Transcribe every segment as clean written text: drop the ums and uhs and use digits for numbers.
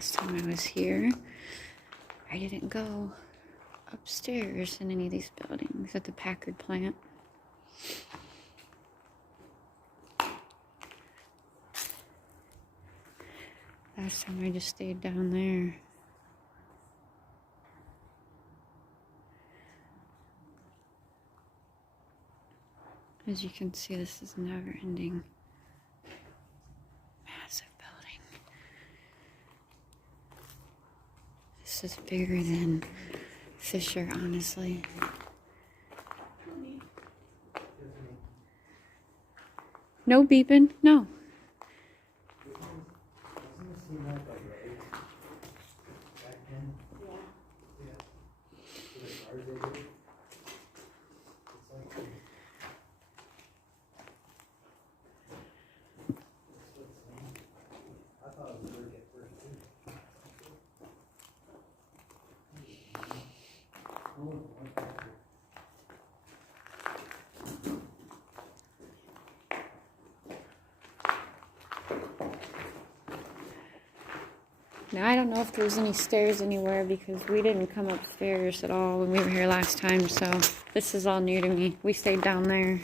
last time I was here, I didn't go upstairs in any of these buildings at the Packard plant. Last time I just stayed down there. As you can see, this is never ending. Massive building. This is bigger than Fisher, honestly. No beeping? No. Now, I don't know if there's any stairs anywhere because we didn't come upstairs at all when we were here last time, so this is all new to me. We stayed down there.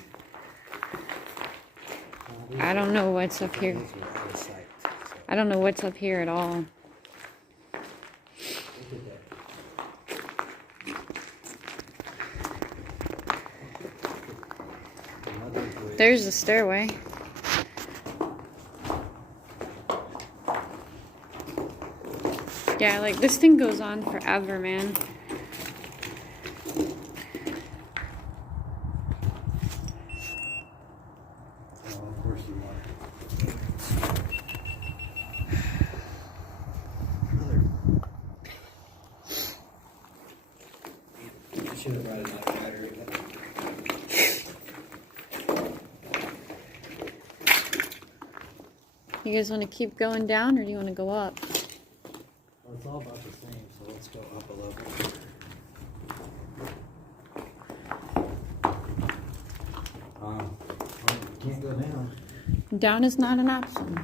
I don't know what's up here. I don't know what's up here at all. There's the stairway. Yeah, like, this thing goes on forever, man. Oh, of course you want. I should have brought another battery. You guys want to keep going down, or do you want to go up? Well, it's all about the same, so let's go up a little bit. You can't go down. Down is not an option.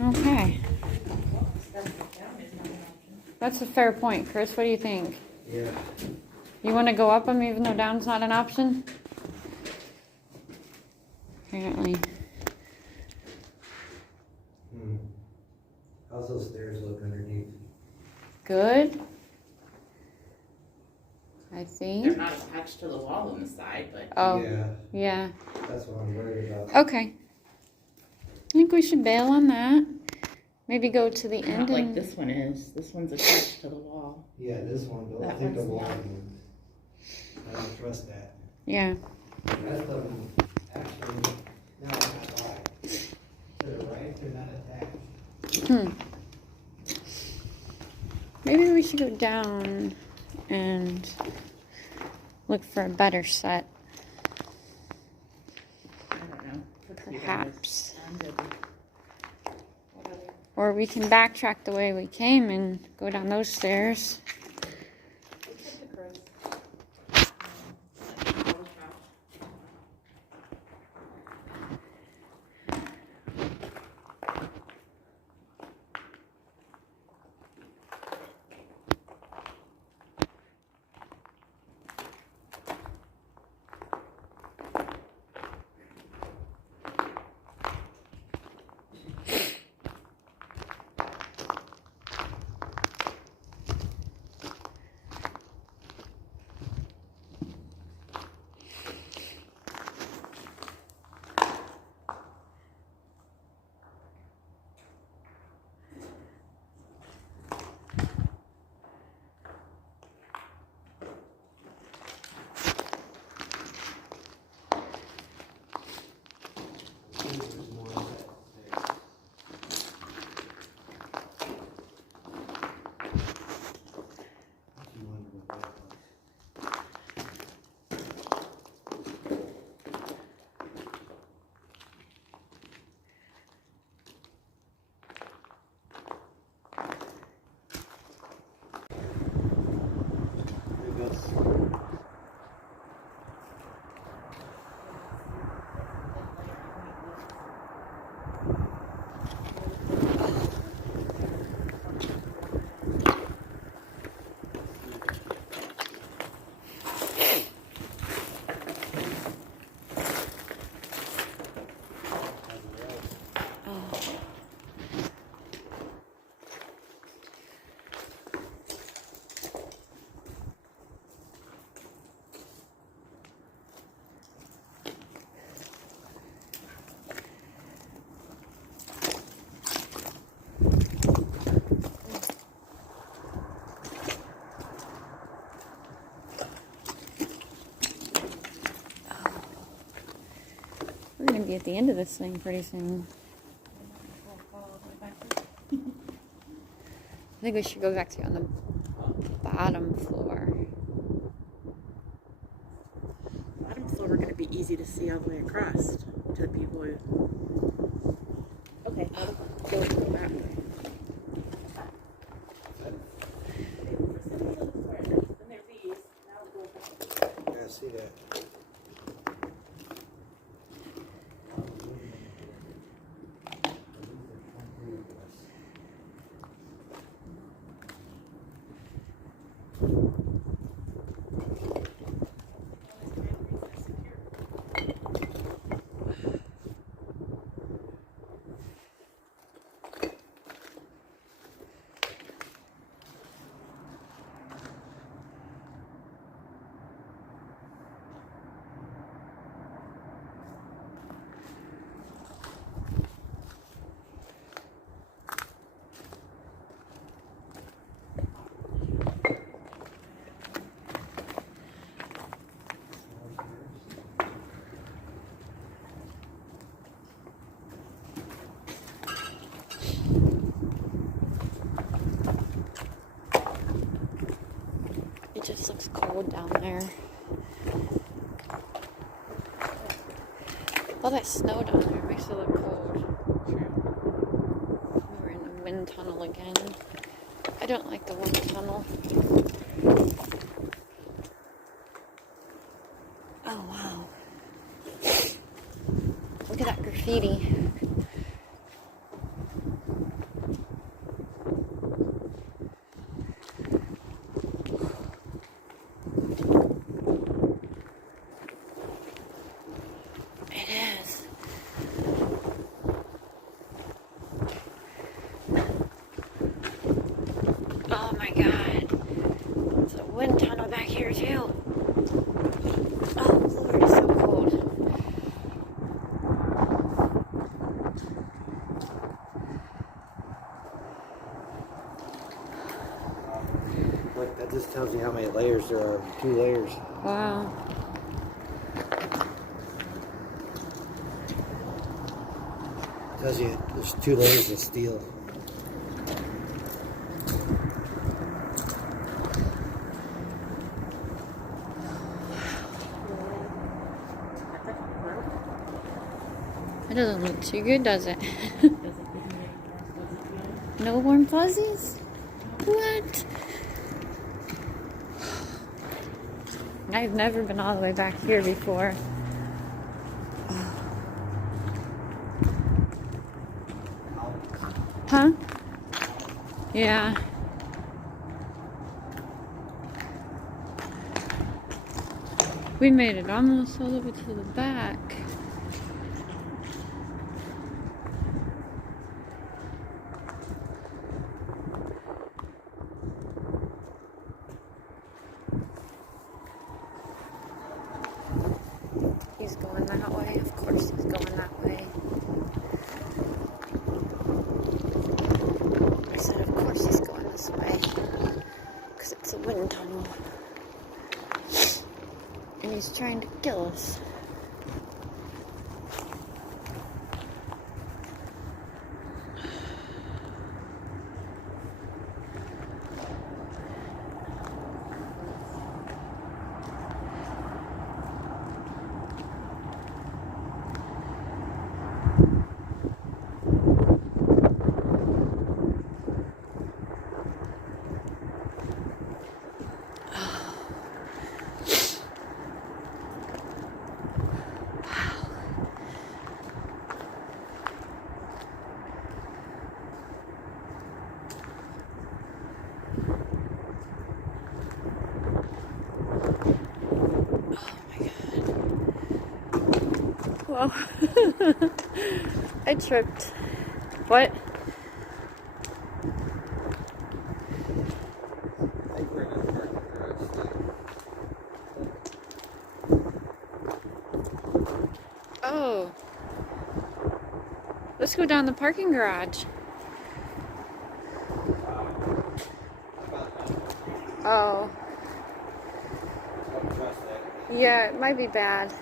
Okay. That's a fair point, Chris. What do you think? Yeah. You want to go up them even though down's not an option? Apparently. How's those stairs look underneath? Good. I think. They're not attached to the wall on the side, but Oh, Yeah, yeah. that's what I'm worried about. Okay. I think we should bail on that. Maybe go to the end. not like And... this one is. This one's attached to the wall. Yeah, this one, but I That think the one's wall not. moves. I don't trust that. Yeah. The rest of them actually, no, not right. To the right, they're not attached. Maybe we should go down and look for a better set. I don't know. Perhaps. Whatever. Or we can backtrack the way we came and go down those stairs. We're gonna be at the end of this thing pretty soon. I think we should go back to on the bottom floor. Bottom floor are going to be easy to see all the way across to the people who... Okay, I'll go back. Yeah, I see that. It just looks cold down there. All that snow down there makes it look cold. We're in the wind tunnel again. I don't like the wind tunnel. Oh wow. Look at that graffiti. Oh my god. There's a wind tunnel back here too. Oh Lord, it's so cold. Look, that just tells you how many layers there are. 2 layers. Wow. Tells you there's 2 layers of steel. It doesn't look too good, does it? No warm fuzzies? What? I've never been all the way back here before. Huh? Yeah. We made it almost all the way to the back. He's going that way. Of course he's going that way. I said, of course he's going this way. Because it's a wind tunnel. And he's trying to kill us. Whoa. I tripped. What? Oh. Let's go down the parking garage. Oh. Yeah, it might be bad.